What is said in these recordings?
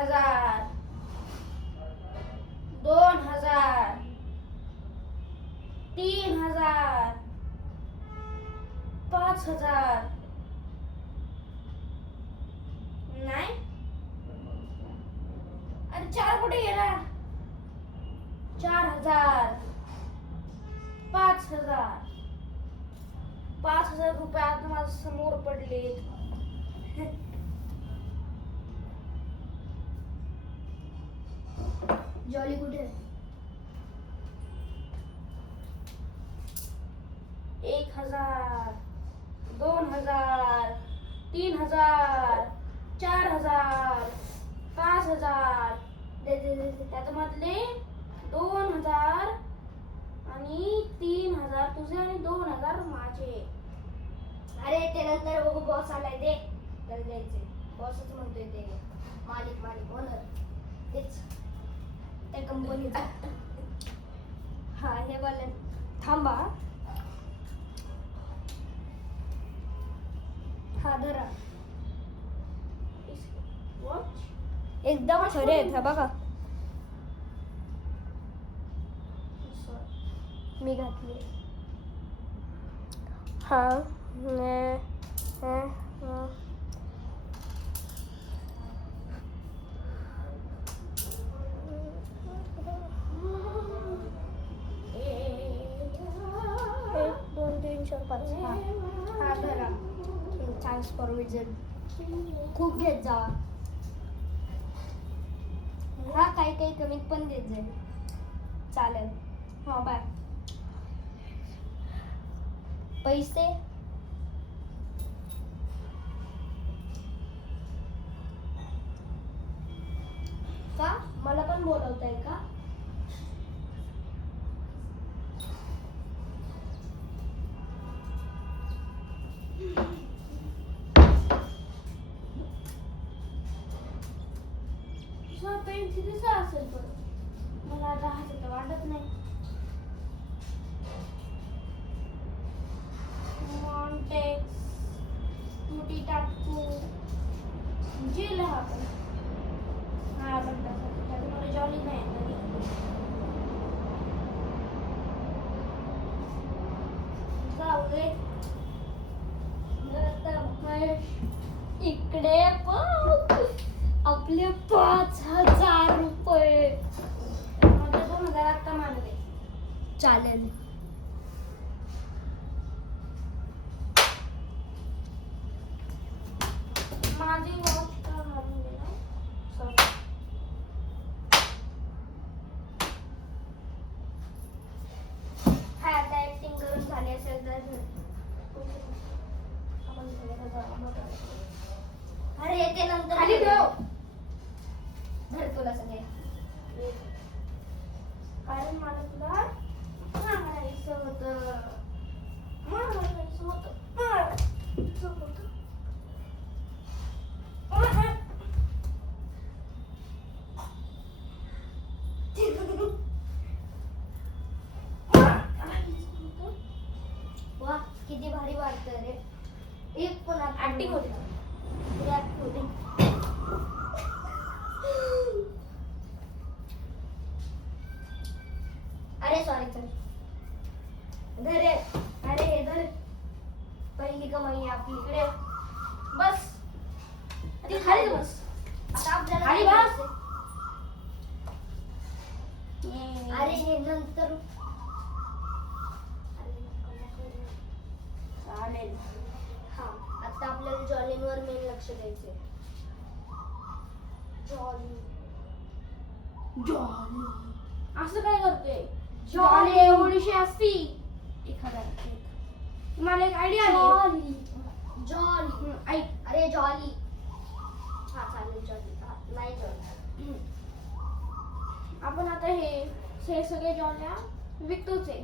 1000 2000 3000 5000 नाही अरे 4 कुठे गेला 4000 5000 5000 रुपये आता माझ्या समोर पडले जॉली कुठे 1000 2000 3000 4000 5000 त्याच्यामधले 2000 आणि 3000 तुझे आणि 2000 माझे. अरे ते नंतर बघू बॉस आलाय दे त्याला द्यायचे बॉसच म्हणतोय ते मालिक ओनर तेच त्या कंपनीचा. हा हे बोलले थांबा हा धरा एकदम खरे आहेत हा बघा मी घातली हा हा धरा थँक्स फॉर विजिट खूप घेत जावा हा काही कमी पण देत जाईल चालेल हा बाय पैसे का मला पण बोलवताय का किती असेल पण मला आता हातात वाटत नाही मॉन्टेक्स मोठी टाकू जेल हा पण हा बघता मला जॉली नाही जाऊ दे इकडे आपले 5000 रुपये मध्ये 2000 आता मानले चालेल माझी वॉच का घालून गेला हा आता ऍक्टिंग करून झाली असेल तर अरे येते नंतर खाली ठेव धर तुला सगळे कारण मला तुला मारायचं होतं वा किती भारी वाटतं रे एक पण ऍक्टिंग होती अरे सॉरी चल धर अरे हे धर पहिली कमाई आपली इकडे बस ती खाली बस आता आपल्याला खाली बस अरे हे नंतर चालेल हा आता आपल्याला जॉलींवर मेन लक्ष द्यायचे जॉली असं काय करतोय जॉली एवढीशी असती 1000 मला एक आयडिया आली जॉली ऐक अरे जॉली हा चालेल जॉली नाही जॉली आपण आता हे सगळे जॉल्या विकतोच आहे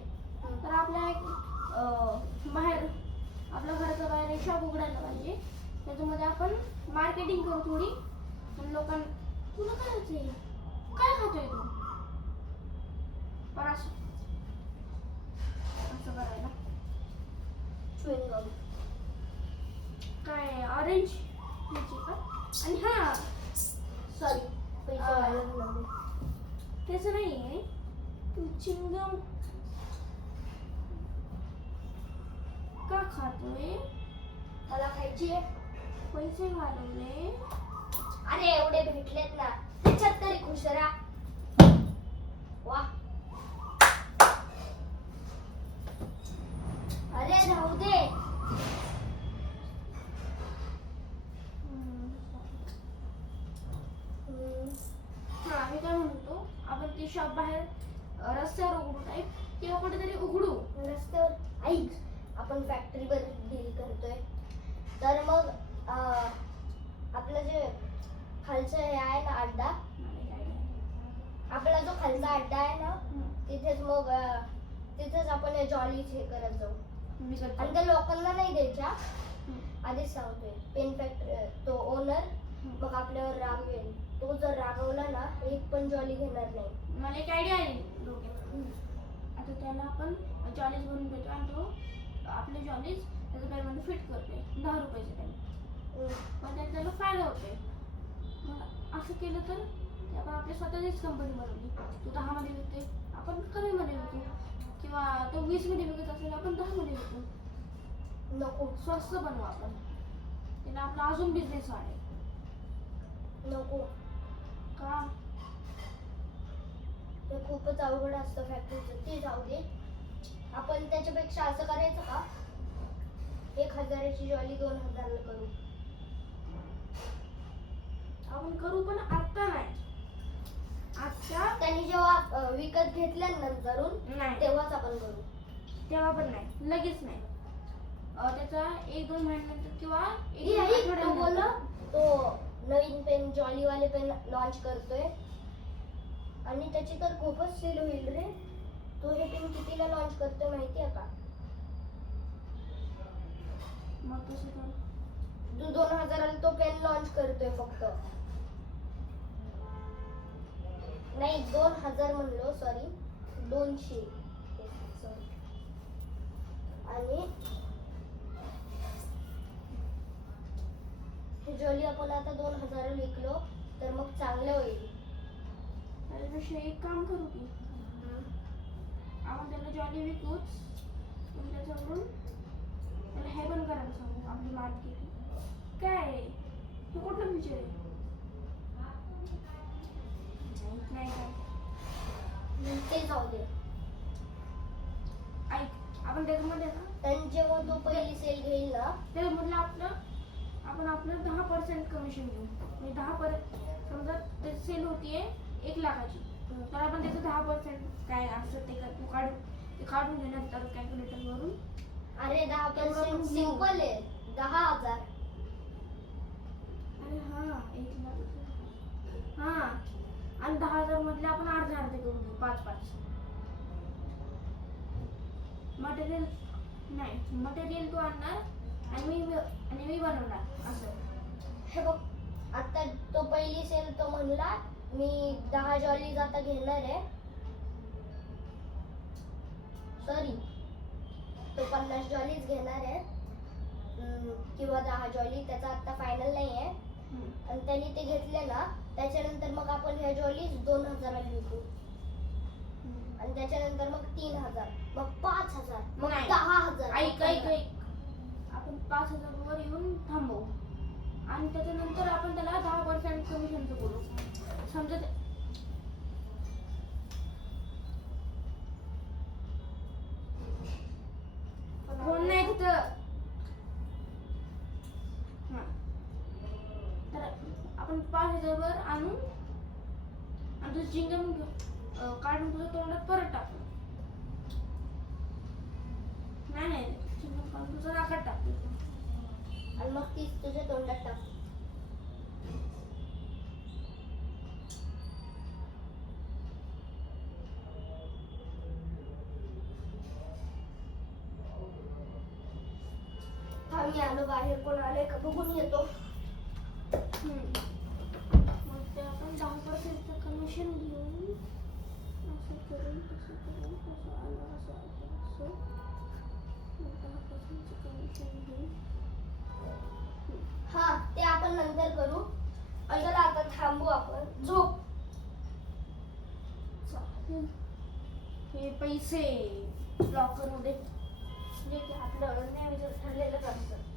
तर आपल्या एक बाहेर आपल्या घराच्या बाहेर एक शॉप उघडायला पाहिजे त्याच्यामध्ये आपण मार्केटिंग करू थोडी पण लोकांना तुला काय होतंय काय खातोय तू पण असं करायला च्युइंग गम काय ऑरेंज आणि हा सॉरी पैसे आ. वाया घालवले. त्याचं नाहीये. तू चिंगम का खातोय? मला खायची आहे. पैसे घालवले. अरे एवढे भेटलेत ना, त्याच्यात तरी खुश राहा. वा, अरे राहू दे. हा, मी काय म्हणतो, आपण ती शॉप बाहेर रस्त्यावर उघडू टाईप किंवा कुठेतरी उघडू. रस्त्यावर ऐक, आपण फॅक्टरीवर डील करतोय, तर मग आपलं जे खालचं हे आहे ना अड्डा, आपला जो खालचा अड्डा आहे ना, तिथेच मग तिथेच आपण हे जॉलीज हे करत जाऊ. मी करतो. आणि त्या लोकांना नाही द्यायच्या, आधीच सांगतोय. पेन फॅक्टरी तो ओनर मग आपल्यावर रागवेल. तो जर रागवला ना, एक पण जॉली घेणार नाही. मला एक आयडिया आली डोक्यात. आता त्याला आपण जॉलीज बनवून देतो आणि तो आपले जॉलीज त्याच्या बॅगमध्ये फिट करतोय 10 रुपयाचे बॅग. पण त्याला फायदा होतोय. मग असं केलं तर ते आपण आपल्या स्वतःचीच कंपनी बनवली. तो 10 मध्ये विकते, आपण कमी मध्ये विकू. किंवा तो 20 मध्ये विकत असेल, आपण 10 मध्ये विकू. नको स्वस्त बनवू आपण. त्याला आपला अजून बिझनेस वाढेल. नको, का? हे खूपच अवघड असतं फॅक्टरीचं. ते जाऊ दे. आपण त्याच्यापेक्षा असं करायचं का, 1000ची जॉली 2000ला करू. आपण करू, पण आता नाही. आता त्यांनी जेव्हा विकत घेतल्यानंतरून नाही. तेव्हाच आपण करू. तेव्हा पण नाही, लगेच नाही. त्याचा 1-2 महिन्यानंतर किंवा हे ऐक, तो बोलला तो नवीन पेन जॉलीवाले पेन लॉन्च करतोय आणि त्याची तर खूपच सेल होईल रे. तो हे पेन कितीला लॉन्च करतोय माहिती आहे का? मग कसं कर? 2000ला तो पेन लॉन्च करतोय फक्त. नाही 2000 म्हणलो, सॉरी 200. सॉरी. आणि हे जॉली आपण आता 2000ला विकलो तर मग चांगलं होईल. त्याच्यापेक्षा एक काम करू की आपण त्याला जॉली विकूच, पण त्याच्यावरून त्याला हे पण करायला सांगू आपली मार्केट. काय हे कुठलं फ्युचर आहे? नाही काय. ते जाऊ दे. ऐक, आपण त्याच्यामध्ये ना, आणि जेव्हा तो पहिली सेल घेईल ना, त्याच्यामधलं आपण आपलं 10% कमिशन घेऊ. म्हणजे 10%, समजा त्याची सेल होतीये 1 लाखाची, तर आपण त्याचं 10% काय असतं ते काढून घेणार कॅल्क्युलेटर वरून. अरे 10% तेवढं सिंपल आहे. 10,000. अरे हा, 1 लाख. हा, आणि 10,000 मधले आपण अर्धे करून घेऊ, 5-5. मटेरियल तू आणणार आणि मी बनवणार असं. हे बघ, आता तो पहिली सेल तो म्हणला मी 10 जॉलीज आता घेणार आहे. सॉरी, तो 50 जॉलीज घेणार आहे किंवा 10 जॉली, त्याचा आता फायनल नाही आहे. आणि त्यांनी ते घेतले ना, त्याच्यानंतर मग आपण ह्या जॉलीज 2000ला विकू. आणि त्याच्यानंतर मग 3000, मग 5000, मग नाही. 10,000. ऐक, आपण 5000 वर येऊन थांबवू आणि त्याच्यानंतर आपण त्याला 10% कमिशनचं बोलू. समजा कोण नाही तिथं. हा, तर आपण 5000 वर आणू आणि तुझं चिंगम काढून तुझ्या तोंडात परत टाकू. नाही, चिंगम काढून तुझं नाकात टाकू. आणि मग तीच तुझ्या तोंडात टाक. आम्ही आलो बाहेर, कोण आले का बघून येतो. मग ते आपण 10% कमिशन घेऊन असं करून असं आलं असं मग 10% कमिशन घेऊन. हा, ते आपण नंतर करू. चला आता थांबू आपण. झोप. चालेल. हे पैसे लॉकर मध्ये, म्हणजे ते आपलं नेहमीच ठरलेलं असतं.